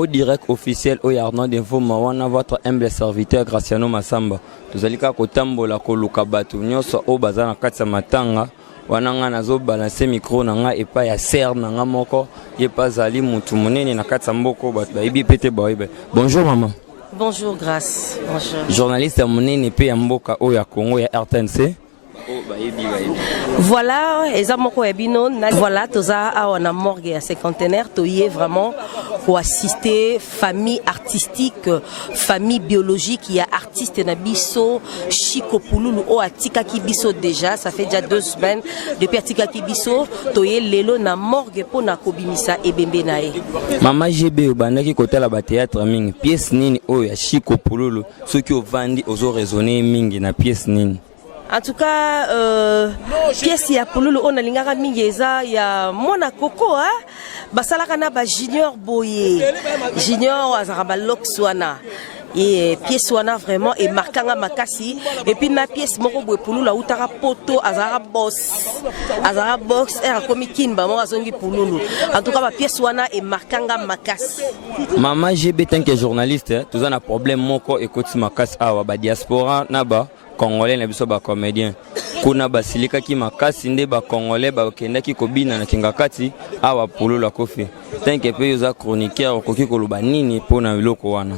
Au direct officiel au Yarnan d'Info Mawana, votre humble serviteur Graciano Massamba. Nous allons kotambo la koluka batu nyoso au bazana katsa matanga. Wananga nazo balancer micro nanga epa ya ser nanga moko yepa zali mutu munene na katsa mboko batu baibi pete baibe. Bonjour maman. Bonjour Grâce. Bonjour. Journaliste munene pe ya mboka o ya Congo ya RTNC. Voilà, voilà, toza a morgue à cinquantenaire, toyé vraiment pour assister famille artistique, famille biologique, il y a artiste Nabiso, Chico Pouloulou, o Atika Kibiso déjà, ça fait déjà 2 semaines depuis Atika Kibiso, toyé lelo na morgue pour na kobimisa et bembenae. Maman GB obandaki côté la théâtre mingi, pièce nini o ya Chico Pouloulou, ceux qui ont vendu aux raisonné mingi na pièce nini. En tout cas, pièce ya Pouloulou on a lingara mingeza ya mona koko hein. Basalaka na ba junior boye. Junior azaraba lokswana. Et pièce wana vraiment et marquanga makasi et puis na pièce moko boye Pouloulou la utara poto azara boss. Azara box era komi kinba mo azongi Pouloulou. En tout cas ba pièce wana et marquanga makasi. Maman GB tant que journaliste, tous on a problème moko ekoti makasi awa ba diaspora naba Congolais na biso ba comédien kuna basilika ki makasi nde ba Congolais ba kenda ki kobina na kingakati awa Pouloulou akofi tanke pe yoza chroniqueur okoki koloba nini pona biloko wana.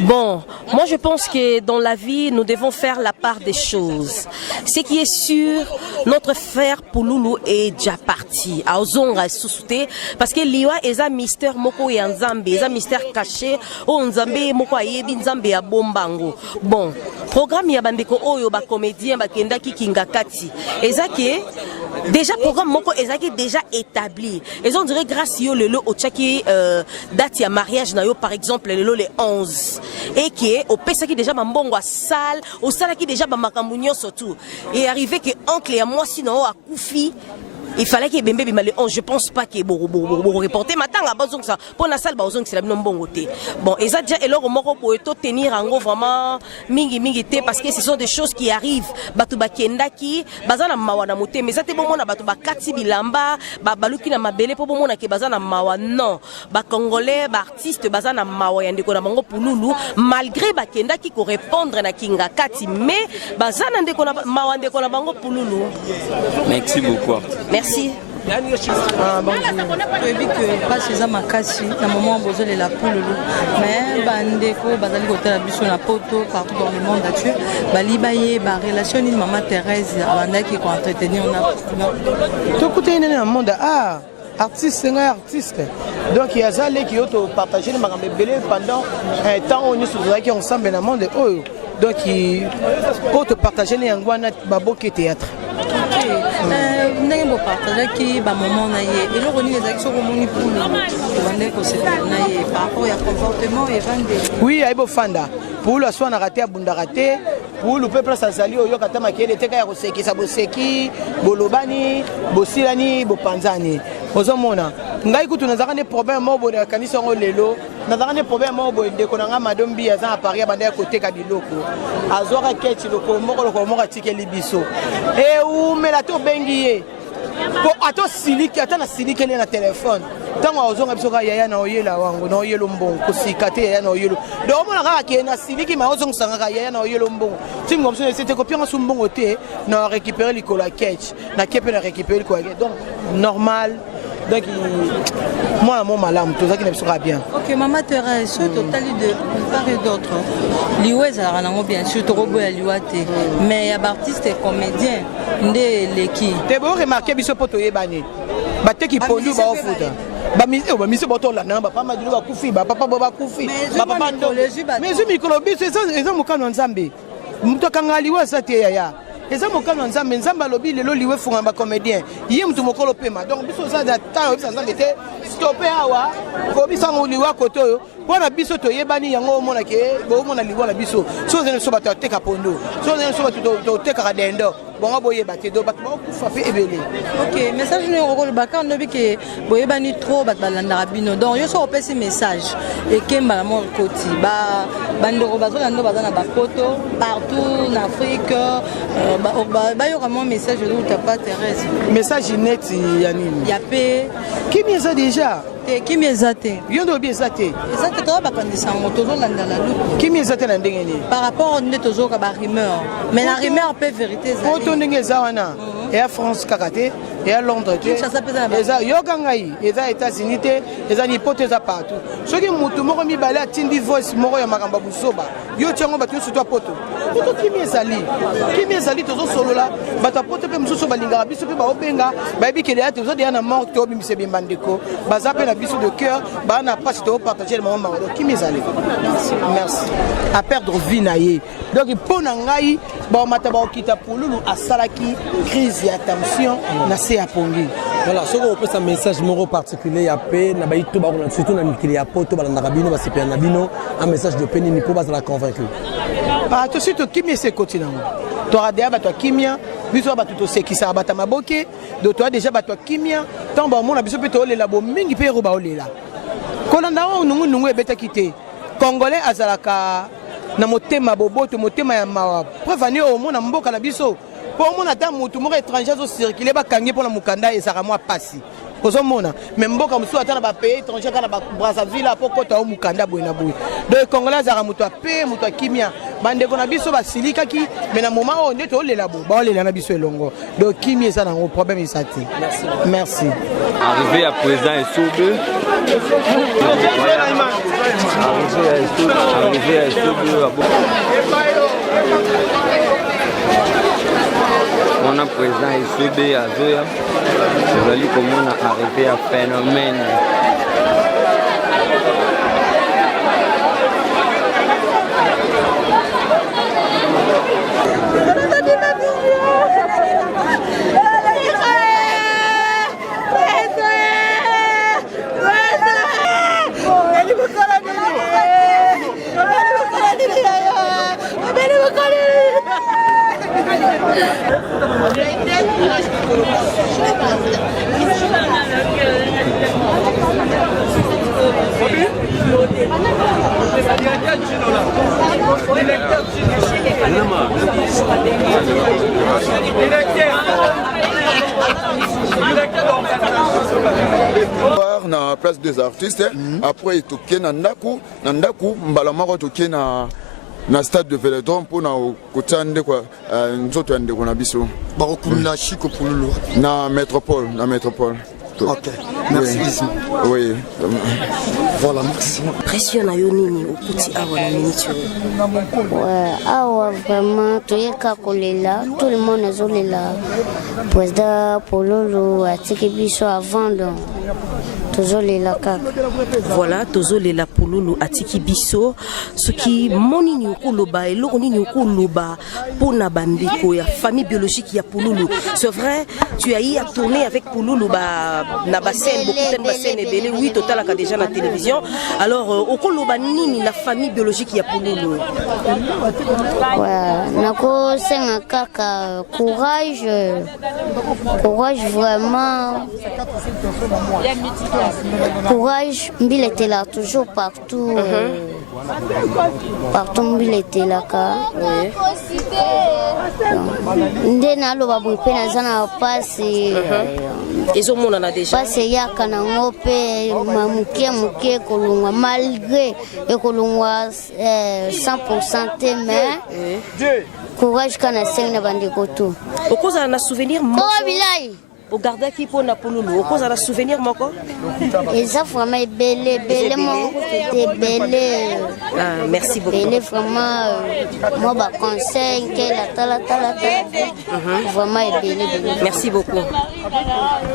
Bon, moi je pense que dans la vie, nous devons faire la part des choses. Ce qui est sûr, notre frère Pouloulou est déjà parti. Aozonga susute parce que liwa eza mystère moko ya Nzambe, eza mystère caché o Nzambe moko ayebi Nzambe ya bombango. Bon, programme ya bandeko oyo ba comédien ba kenda ki kingakati. Eza ke déjà programme moko eza ki déjà établi. Et on dirait grâce yo lelo o tchaki date ya mariage na yo par exemple lelo le 11. Et qui est au pesa qui déjà mbongo à salle au salle qui déjà makambu surtout et arrivé que oncle et moi sinon à Koufi il fallait que bembe bimale je pense pas que bo reporter matanga bazong ça pour la salle bazong c'est la mbongo té bon et ça déjà et leur moko pour to tenir en gros vraiment mingi té parce que ce sont des choses qui arrivent batu bakenda ki bazana mawana moté mais ça té bon mona batu bakati bilamba baluki na mabele pour bon mona ke bazana mawa non ba congolais ba artiste bazana mawa ya ndeko na bango Pouloulou malgré bakenda ki ko répondre na kinga kati mais bazana ndeko na mawa ndeko na bango Pouloulou. Merci beaucoup. Merci. Bon, je dis que pas ces amakasi, à un moment où vous la Pouloulou, mais bandeko, bazali côté la biso na poto partout dans le monde là-dessus, balibaye, ba relation ni maman Thérèse, abanda qui ko entretenir on a. Tout côté dans le monde artiste, donc il y a ça qui ont partagé les marambes pendant un temps où nous sommes ensemble dans le monde. Donc il faut partager les angwana baboke théâtre. Nous avons partagé qui ba moment na ye et le roni les actions communes pour nous se par rapport au comportement et vendre. Oui, aibo fanda pour le soin na raté abunda raté pour le peuple sazali oyo katama kele teka ya koseki saboseki bolobani bosilani bopanzani ozomona ngai kutu nazaka ne problème mo bo na kanisa ngo lelo nazaka ne problème mo bo ndeko na nga madombi aza à Paris banda ya koteka biloko azwaka keti loko moko tikeli biso e u melato bengiye po ato siliki atana siliki na téléphone tango ozonga biso ka yaya na oyela wangu na oyelo mbongo kosikate yaya na oyelo donc mona ka ke na siliki ma ozonga sanga ka yaya na oyelo mbongo tingo mso c'était copier sur mbongo te na récupérer likola catch na kepe na récupérer likola donc normal. Donc moi mon malam tout ça qui ne sera bien. OK maman Thérèse total de part et d'autre. Liwez a rango bien sûr to robo ya liwate mais ya artiste et comédien ndé leki. Te bo remarquer biso poto yebani. Ba te ki pondu ba ofuta. Ba mise boto la namba pas madilo ba kufi ba papa ba kufi ba papa ndo. Mais je mikolo biso ça mukano nzambe. Mto kangaliwa sa te ya. Les hommes qui nzambe nzambe lobi lelo liwe funga ba comédien yé mutu mokolo pema donc biso za ta bisa nzambe te stopper awa ko bisa ngoliwa koto wana biso to yebani yango mona ke bo mona liwa la biso so zene so bata teka pondo so zene so to teka dendo bonga boye baté do bat ko kufa pe ebele. OK message ne rôle baka no bi ke boyebani trop bat balanda rabino donc yo so opesi message et kemba la mort koti ba bandoro bazona ndo bazana ba poto partout en Afrique ba yo vraiment message de ta pas Thérèse message net ya nini ya pe qui bien ça déjà te kimi ezate yo ndo bi ezate ezate to bakandisa ngo tozolanda la lutte kimi ezate na ndenge ni par rapport nde tozoka ba rumeur mais la rumeur peut vérité po to ndenge eza wana eya France kaka te eya Londres te eza yoka ngai eza États-Unis te eza ni poto eza partout soki mutu moko mibale atindi voice moko ya makambo ya buzoba yo tiango bato nyonso to apoto poto kimi ezali tozosolola bato apoto mpe mosusu balingaka biso mpe baobenga bayebi kele ya tozodeya na mort toobimisa ebemba ndeko baza mpe na biso de cœur baa na pasi toopartage le mama mangolo kimi ezali merci à perdre vie na ye donc mpo na ngai baomata baokita pululu asalaki crise ya tension na se ya pongi. Voilà, ce qu'on peut un message moro particulier à paix, na baïto ba surtout na mikili ya poto ba na rabino ba sepia na bino, un message de peine ni pour ba la convaincre. Ah tout de suite kimia c'est continent. Toi déjà ba toi kimia, biso ba tout ce qui ça ba ta maboke, de toi déjà ba toi kimia, tant ba mon na biso pe to le labo mingi pe ro ba olela. Kolanda o nungu ebeta kité. Congolais azalaka na motema boboto motema ya mawa. Prévenir au monde na mboka na biso. Pour mon ata mutu moko étranger zo circuler ba kangi pour la mukanda ezaka mwa pasi kozomona mais mboka musu ata na ba pays étranger kana ba Brazzaville apoko ta mukanda boyena boy donc congolais azaka mutu ape mutu akimia bandeko na biso basilikaki mais na moment o ndeto olela bo ba olela na biso elongo donc kimia eza na problème isati merci arrivé à président Essoube arrivé à Essoube on a président Essoube à Zoya, c'est lui comme on a arrivé à phénomène. Na place des artistes après toke na ndaku mbala moko toke na stade de Vélodrome pour na kotande kwa nzoto ya ndeko na biso bakokulula Chico Pululu na métropole ok merci oui voilà merci pression na yo nini okuti awa na minute ouais awa vraiment toyeka kolela tout le monde azolela président Pululu atiki biso avant donc tozolela kaka voilà tozolela Pululu atiki biso soki moni ni okoloba eloko nini okoloba pona bandeko ya famille biologique ya Pululu c'est vrai tu as eu à tourner avec Pululu na bassin beaucoup de bassin ebele oui total ka déjà na télévision alors okoloba nini la famille biologique ya Pululu ouais nako senga kaka courage vraiment courage Mbile était là toujours partout partout Mbile était là ndena lo babu pe na zana passe ezo mona na déjà passe yaka na ngope muke kolungwa malgré et kolungwa 100% te mais courage kana senga bandeko tout okoza na souvenir ko bilai au garder qui pour na Pululu au cause à la souvenir moko eza vraiment belé mon belé merci beaucoup belé vraiment moi ba conseil que la tala vraiment belé merci beaucoup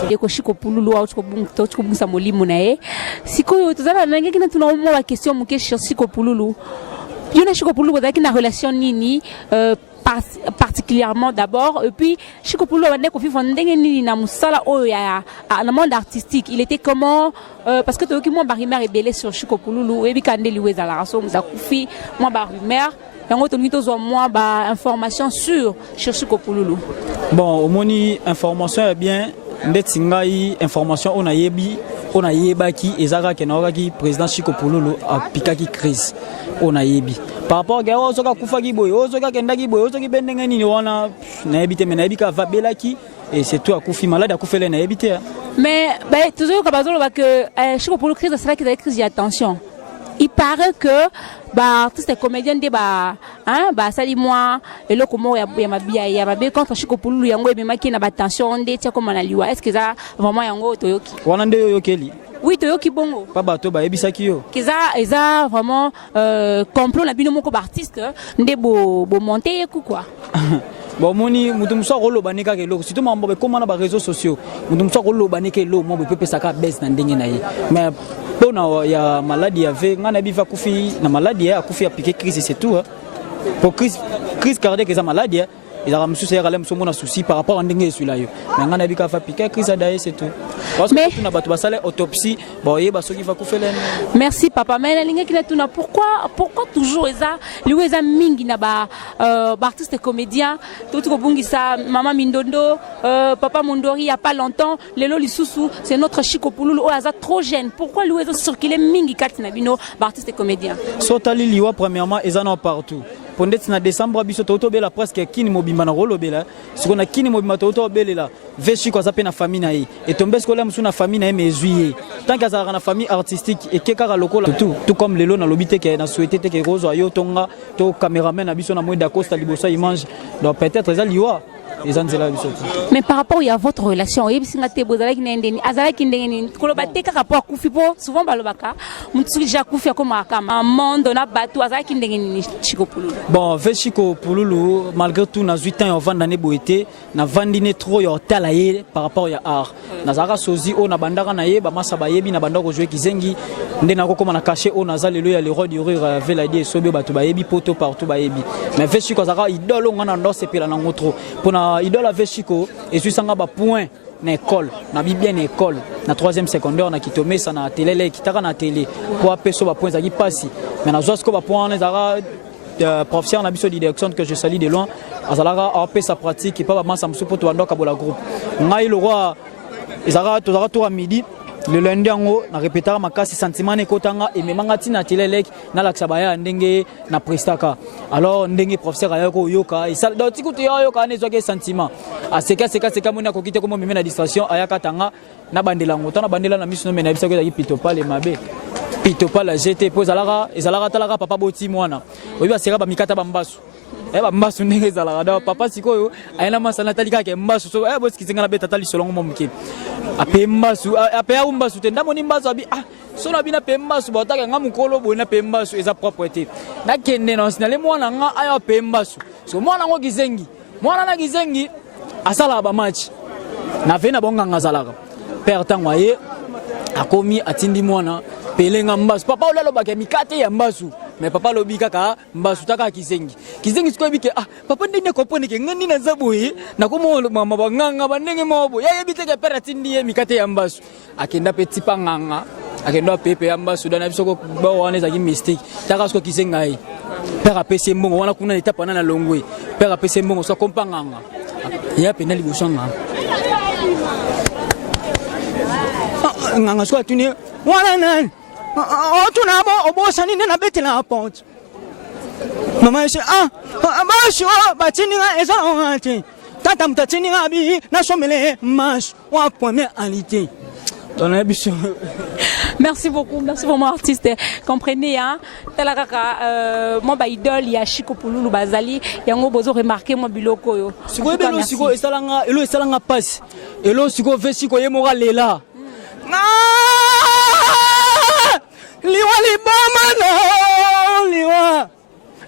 yeko Chico Pululu au chiko bungisa molimo na ye sikoyo tozala nange kina tunaomba la question muke Chico Pululu yona Chico Pululu avec une relation nini particulièrement d'abord et puis Chico Pululu a ko vivre ndenge nini na musala oyo ya na monde artistique il était comment parce que to ki mo ba rumeur ebele sur Chico Pululu et bi kandeli weza la raso muza kufi mo ba rumeur yango to mito zo mo ba information sur Chico Pululu bon omoni information est bien ndetingai information on a yebaki ezaka kenokaki président Chico Pululu a pikaki crise on a yebi par rapport à ozoka kufaki boy ozoka kendaki boy ozoki bendenge nini wana na yebite me na yebika va belaki et c'est tout akufi malade akufi les na habité. Mais toujours comme que Chico Pouloulou crise c'est là qu'il y a crise d'attention. Il paraît que tous les comédiens de sali moi et le comment il y a contre Chico Pouloulou yango et même qui na attention de tia comme na liwa. Est-ce que ça vraiment yango toyoki? Wanande yoki. Oui, toyoki bongo. Pas bateau ba ebisaki yo. Qu'ils vraiment complot na bino moko artiste ndé bo monter quoi. Bon moni mutumso rolo banika ke lo surtout mambo be comment na ba réseaux sociaux mutumso rolo banika lo mo be pepe saka best na ndenge na ye mais pona ya maladie avait ngana bifa kufi na maladie ya kufi appliquer crise c'est tout pour crise cardiaque eza maladie ils ont reçu ces relèves sont mon souci par rapport à ndenge celui-là yo mais ngana bika fa piquer crise daye c'est tout parce que tout na bato basale autopsie bon yeba soki va kufela. Merci papa mais la ligne qui est tuna pourquoi toujours eza liwe eza mingi na ba artiste comédien tout ko bungisa maman Mindondo papa Mondori il y a pas longtemps lelo lisusu c'est notre Chico Pouloulou o eza trop jeune pourquoi liwe eza circuler mingi kati na bino ba artiste comédien sotali liwa premièrement eza non partout Pondet na décembre biso toto bela presque kini mobimba na rolo bela siko na kini mobimba toto belela veshi kwa zape na famille na ye et tombe skola musu na famille na ye mais juillet tant que ça na famille artistique et keka lokola tout comme lelo na lobité que na souhaité que rozo ayo tonga to cameraman na biso na moïda costa libosa image donc peut-être ça liwa. Mais par rapport à votre relation, souvent bon, Chico Pouloulou, malgré tout, na 8 ans, on vend d'année boité, na vendine trop yo talaye par rapport à art. Nazara sozi o na bandara na ye, ba masaba yebi na bandara jouer kizengi, ndena ko comme na caché o nazal le ya le roi du rire veladi sobe batu ba yebi poto partout ba yebi. Mais Chico zara idole ngana ndo sepela na ngotro. Pona idole avec Chico et je sanga ba point na école na bien école na 3e secondaire na kitome ça na télé kitaka na télé pour apeso ba point za ki passi mais na josko ba point na zara professeur na biso direction que je salue de loin azalaka apé sa pratique et pas ba masa msupo to ndoka bola groupe ngai le roi ezara to zara to à midi le lundi ango na répétera makasi sentiment ne kotanga et memanga tina telelek na laksa baya ndenge na prestaka alors ndenge professeur ayako yoka et ça donc tikuti yoka ne zoke sentiment a seka mona ko kite ko mo na distraction ayaka tanga na bandela ngoto na bandela na miso no mena bisa ko ya pito pale mabe pito pale GT pose ezalaka talaka papa boti mwana oyiba seka ba mikata ba mbasu ba mbasu ndenge ezalaka da papa sikoyo ayena masana talika ke mbasu so boski zinga beta tali solongo mo mke ape mbasu ape ya mbasu te ndamoni mbasu abi so na bina pe mbasu botaka nga mukolo bona pe mbasu eza propreté na kende na sinale mwana nga ayo pe mbasu so mwana ngo gizengi mwana na gizengi asala ba match na vena bonga ngazalaka père tangwaye akomi atindi mwana pelenga mbasu papa olalo baka mikate ya mbasu mais papa lobi kaka mbasu taka kizengi siko bike papa ndine kopone ke ngani na zaboyi na komo mama banganga bandenge mobo ya yebite ke père atindi ye mikate ya mbasu akenda petit panganga akenda pepe ya mbasu dana biso ko ba wana za ki mystique taka siko kizenga yi père apese mbongo wana kuna etapa na longwe père apese mbongo so kompanganga ya penali boshanga nganga swa tuni wana nani tuna bo obosani na betela ponte mama se masho batini nga eza onati tata mtatini nga bi na somele mas wa point alité. Merci beaucoup, merci vraiment artiste. Comprenez hein, talaka mon ba idole ya Chico Pouloulou bazali yango bozo remarquer mo biloko yo. Siko belo siko esalanga passe. Elo siko ve siko ye mora lela. Liwa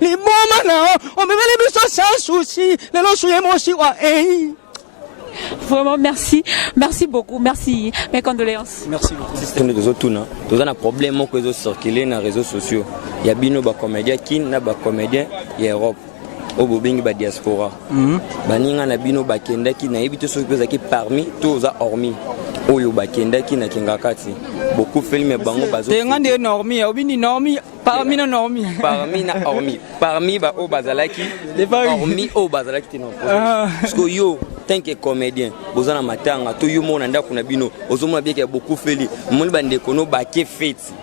liboma na on me met les sans souci les non souillés moi aussi wa vraiment merci beaucoup merci mes condoléances merci beaucoup système de zotuna tous un problème moko ezo circuler na réseaux sociaux ya bino ba comédien kin na ba comédien ya Europe au bobingi ba diaspora baninga na bino bakendaki na yebito so ki parmi tous a hormis oyo bakendaki na kingakati beaucoup films bango bazo ngande normi obini normi parmi na normi parmi ba o bazalaki hormis o bazalaki non parce que yo tant que comédien bozana matanga to yo mona ndako na bino ozomona bien que beaucoup feli moni bande kono ba ke feti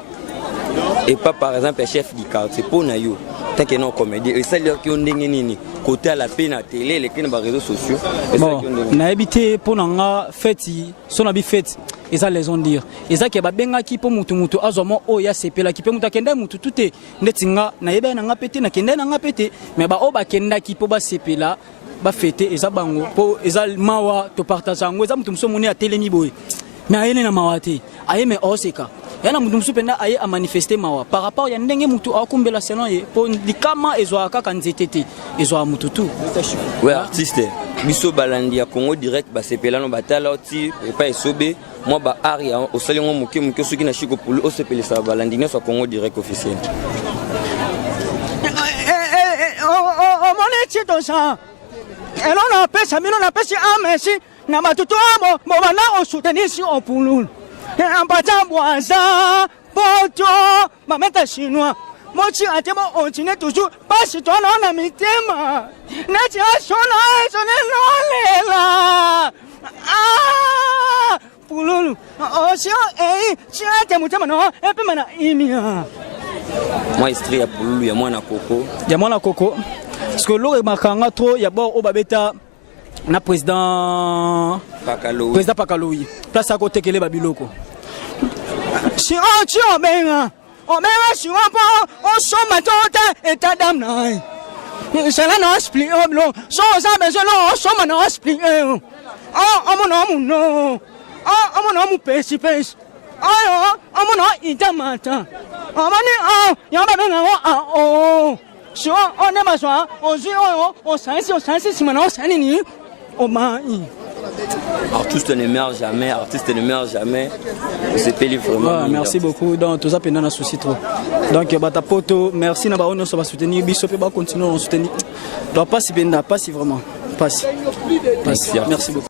et pas par exemple un chef du quartier pour nayo tant que non comédien et ça leur qui on ndenge nini côté à la peine à télé les qui dans les réseaux sociaux bon na habité pour nanga fête son abi fête et ça les on dire et ça que ba benga ki po mutu azomo o ya sepela ki pe mutu akenda mutu tuté ndetinga na yeba na ngapete na kenda na ngapete mais ba o ba kenda ki po ba sepela ba fêter et ça bango po et ça mawa to partage ngo za mutu msomoni a telemi boy mais ayene na mawati ayeme oseka yana mutu msupenda aye a manifester mawa par rapport ya ndenge mutu akumbela selon ye po ndikama ezwa kaka nzetete ezwa mutu tu ouais artiste biso balandi ya Congo direct ba sepela no batala oti pas esobe moi ba aria au salingo muke soki na Chico Pulu o sepela sa balandi na so Congo direct officiel mon étude ça et on appelle ça mais on appelle ça merci na matuto amo mo bana o soutenir si on Pulu en battant boisa poto mameta chinois mochi atemo on tient toujours pas si toi non na mitema na ti asona no lela ah Pulu o si si atemo tema no e pe mana imia moi istri ya Pulu ya mwana koko parce que l'eau makanga trop ya bord o babeta na président Pakaloui place à côté kele babiloko si on ti o benga si on pas on soma tota et ta dame nai c'est là non explique blo so ça besoin non soma non explique mon nom pesi mon nom itamata amani ya benga si on est maso on sait si maintenant c'est ni oh my. Artiste ne meurt jamais. C'est payé vraiment. Ouais, merci beaucoup. Donc tout ça pendant un souci trop. Donc batapoto, merci na ba on va soutenir biso pe ba continuer à soutenir. Doit pas si vraiment. Merci beaucoup.